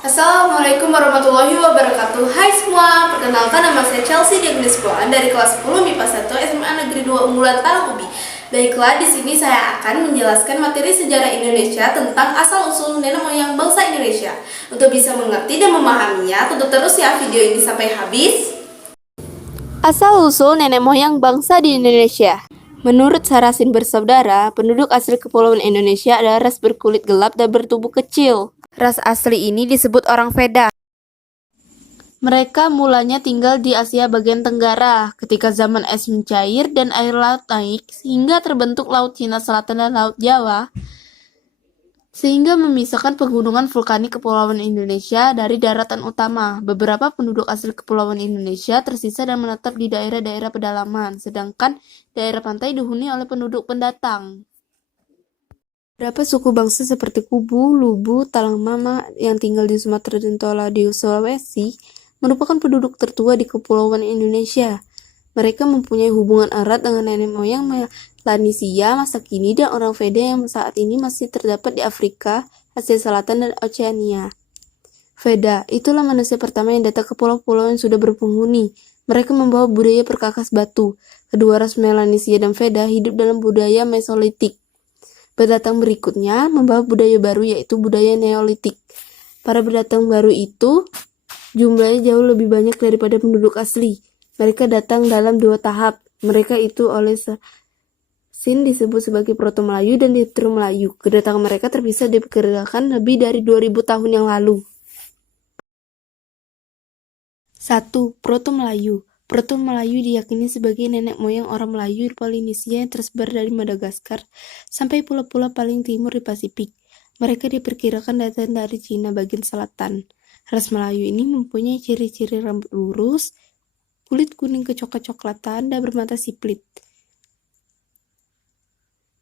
Assalamualaikum warahmatullahi wabarakatuh. Hai semua, perkenalkan nama saya Chelsea Diagnes Puan dari kelas 10 MIPA 1 SMA Negeri 2 Unggulan Talahubi. Baiklah, di sini saya akan menjelaskan materi sejarah Indonesia tentang asal-usul nenek moyang bangsa Indonesia. Untuk bisa mengerti dan memahaminya, tonton terus ya video ini sampai habis. Asal-usul nenek moyang bangsa di Indonesia. Menurut Sarasin bersaudara, penduduk asli Kepulauan Indonesia adalah ras berkulit gelap dan bertubuh kecil. Ras asli ini disebut orang Veda. Mereka mulanya tinggal di Asia bagian Tenggara ketika zaman es mencair dan air laut naik sehingga terbentuk Laut Cina Selatan dan Laut Jawa, sehingga memisahkan pegunungan vulkanik Kepulauan Indonesia dari daratan utama. Beberapa penduduk asli Kepulauan Indonesia tersisa dan menetap di daerah-daerah pedalaman, sedangkan daerah pantai dihuni oleh penduduk pendatang. Beberapa suku bangsa seperti Kubu, Lubu, Talang Mama yang tinggal di Sumatera dan Tola di Sulawesi merupakan penduduk tertua di Kepulauan Indonesia. Mereka mempunyai hubungan erat dengan nenek moyang Melanesia masa kini dan orang Veda yang saat ini masih terdapat di Afrika, Asia Selatan, dan Oceania. Veda, itulah manusia pertama yang datang ke pulau-pulau yang sudah berpenghuni. Mereka membawa budaya perkakas batu. Kedua ras Melanesia dan Veda hidup dalam budaya Mesolitik. Pendatang berikutnya membawa budaya baru, yaitu budaya Neolitik. Para pendatang baru itu jumlahnya jauh lebih banyak daripada penduduk asli. Mereka datang dalam dua tahap. Mereka itu oleh Sin disebut sebagai Proto-Melayu dan Deutero-Melayu. Kedatangan mereka terpisah diperkirakan lebih dari 2000 tahun yang lalu. 1. Proto-Melayu. Proto-Melayu diyakini sebagai nenek moyang orang Melayu Polinesia yang tersebar dari Madagaskar sampai pulau-pulau paling timur di Pasifik. Mereka diperkirakan datang dari Cina bagian selatan. Ras Melayu ini mempunyai ciri-ciri rambut lurus, kulit kuning kecoklat-coklatan, dan bermata sipit.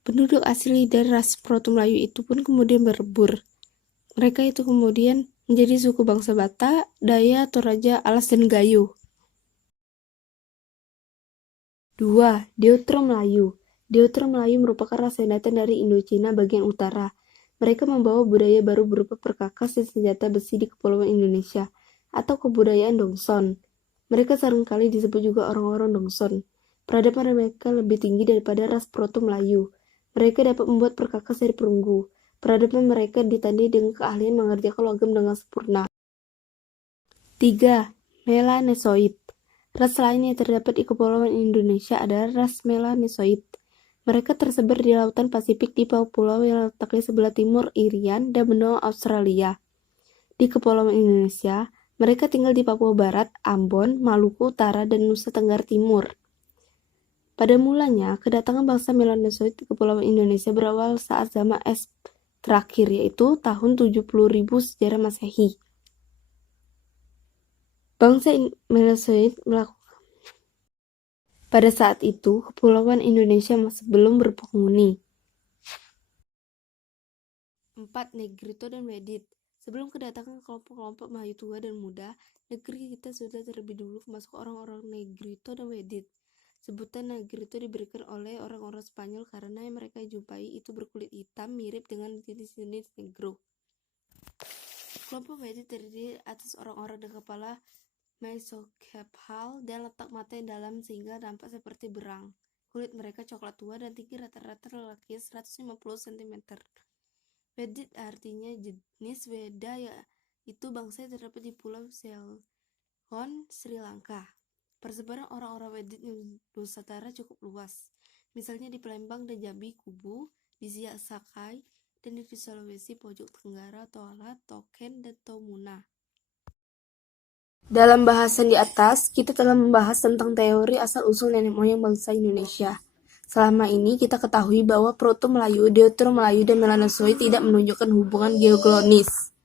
Penduduk asli dari ras Proto-Melayu itu pun kemudian berebur. Mereka itu kemudian menjadi suku bangsa Batak, Dayak, Toraja, Alas, dan Gayo. 2. Deutero-Melayu. Deutero-Melayu merupakan ras yang datang dari Indochina bagian utara. Mereka membawa budaya baru berupa perkakas dan senjata besi di Kepulauan Indonesia, atau kebudayaan Dongson. Mereka seringkali disebut juga orang-orang Dongson. Peradaban mereka lebih tinggi daripada ras Proto-Melayu. Mereka dapat membuat perkakas dari perunggu. Peradaban mereka ditandai dengan keahlian mengerjakan logam dengan sempurna. 3. Melanesoid. Ras lain yang terdapat di Kepulauan Indonesia adalah ras Melanesoid. Mereka tersebar di lautan Pasifik di pulau-pulau yang letaknya sebelah timur Irian dan benua Australia. Di Kepulauan Indonesia, mereka tinggal di Papua Barat, Ambon, Maluku Utara, dan Nusa Tenggara Timur. Pada mulanya, kedatangan bangsa Melanesoid di Kepulauan Indonesia berawal saat zaman es terakhir, yaitu tahun 70.000 sejarah Masehi. Bangsa Melanesoid melakukan. Pada saat itu, Kepulauan Indonesia masih belum berpenghuni. 4. Negrito dan Wedit. Sebelum kedatangan kelompok-kelompok Melayu tua dan muda, negeri kita sudah terlebih dulu masuk orang-orang Negrito dan Wedit. Sebutan Negrito diberikan oleh orang-orang Spanyol karena yang mereka jumpai itu berkulit hitam mirip dengan jenis-jenis Negro. Kelompok Wedit terdiri atas orang-orang dengan kepala mesokepal dan letak mata yang dalam sehingga nampak seperti berang. Kulit mereka coklat tua dan tinggi rata-rata lelaki 150 cm. Wedit artinya jenis Weda, yaitu bangsa yang terdapat di Pulau Ceylon, Sri Lanka. Persebaran orang-orang Wedit di Nusantara cukup luas. Misalnya di Palembang dan Jambi, Kubu, di Siak Sakai, dan di Sulawesi pojok tenggara, Tola, Token, dan Tomuna. Dalam bahasan di atas, kita telah membahas tentang teori asal-usul nenek moyang bangsa Indonesia. Selama ini kita ketahui bahwa Proto-Melayu, Deutero-Melayu, dan Melanesoid tidak menunjukkan hubungan geologis.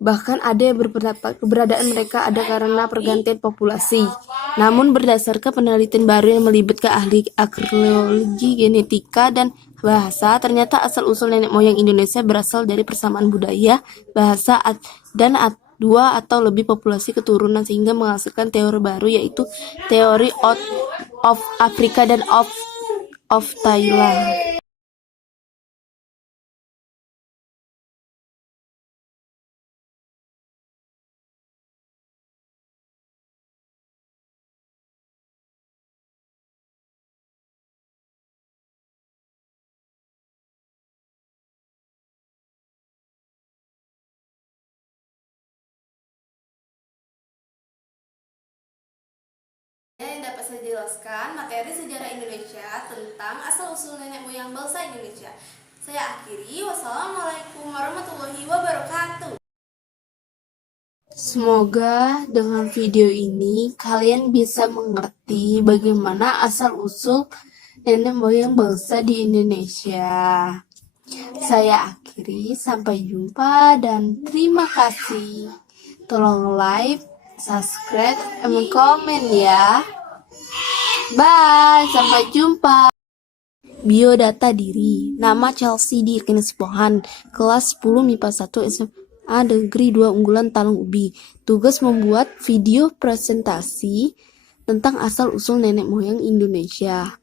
Bahkan ada yang berpendapat keberadaan mereka ada karena pergantian populasi. Namun berdasarkan penelitian baru yang melibatkan ahli arkeologi, genetika, dan bahasa, ternyata asal-usul nenek moyang Indonesia berasal dari persamaan budaya, bahasa, dan dua atau lebih populasi keturunan sehingga menghasilkan teori baru, yaitu teori out of Africa dan of Thailand. dapat saya jelaskan materi sejarah Indonesia tentang asal-usul nenek moyang bangsa Indonesia. Saya akhiri, wassalamualaikum warahmatullahi wabarakatuh. Semoga dengan video ini kalian bisa mengerti bagaimana asal-usul nenek moyang bangsa di Indonesia. Saya akhiri, sampai jumpa dan terima kasih. Tolong like, subscribe, dan komen ya. Bye, sampai jumpa. Biodata diri. Nama Chelsea Diagnes Pohan, kelas 10 MIPA 1 SMA Negeri 2 Unggulan Talang Ubi. Tugas membuat video presentasi tentang asal-usul nenek moyang Indonesia.